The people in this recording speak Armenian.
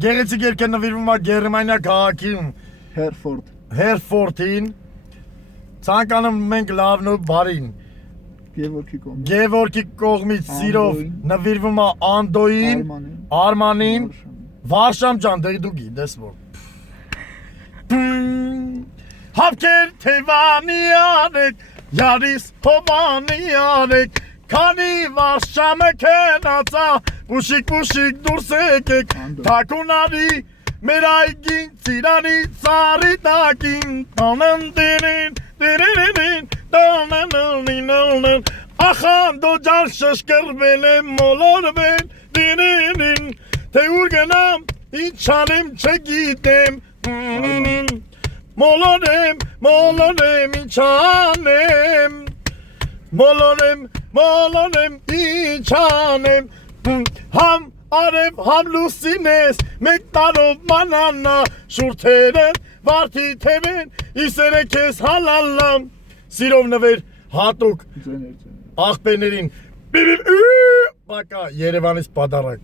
Գեղեցիկ երգը նվիրվում է Գերմանիա քաղաքին Հերֆորդին։ Ցանկանում մենք լավն ու բարին։ Գևորգի կողմից սիրով նվիրվում է Անդոյին, Արմանին, Վարշամ ջան, դե դու գիտես որ։ Հավքեր թևանի արեք, յարիս հովանի արեք, քանի Վարշամը քնածա, պուշիկ դուրս եկեք, թակունարի մեր այգին, ծիրանի ծառի տակին, ախանդո ջան շշկրվել եմ, մոլորվել, թե ուր գնամ, ինչ անեմ չգիտեմ, մոլորեմ, ինչ անեմ, մոլորեմ, ինչ անեմ, համ արև համ լուսինես, մեկ տարով մանանա, շուրթերը վարդի թևեն, իսերը կեզ հալալամ, սիրով նվեր հատուկ աղպերներին, բակա Երևանից պադարակ։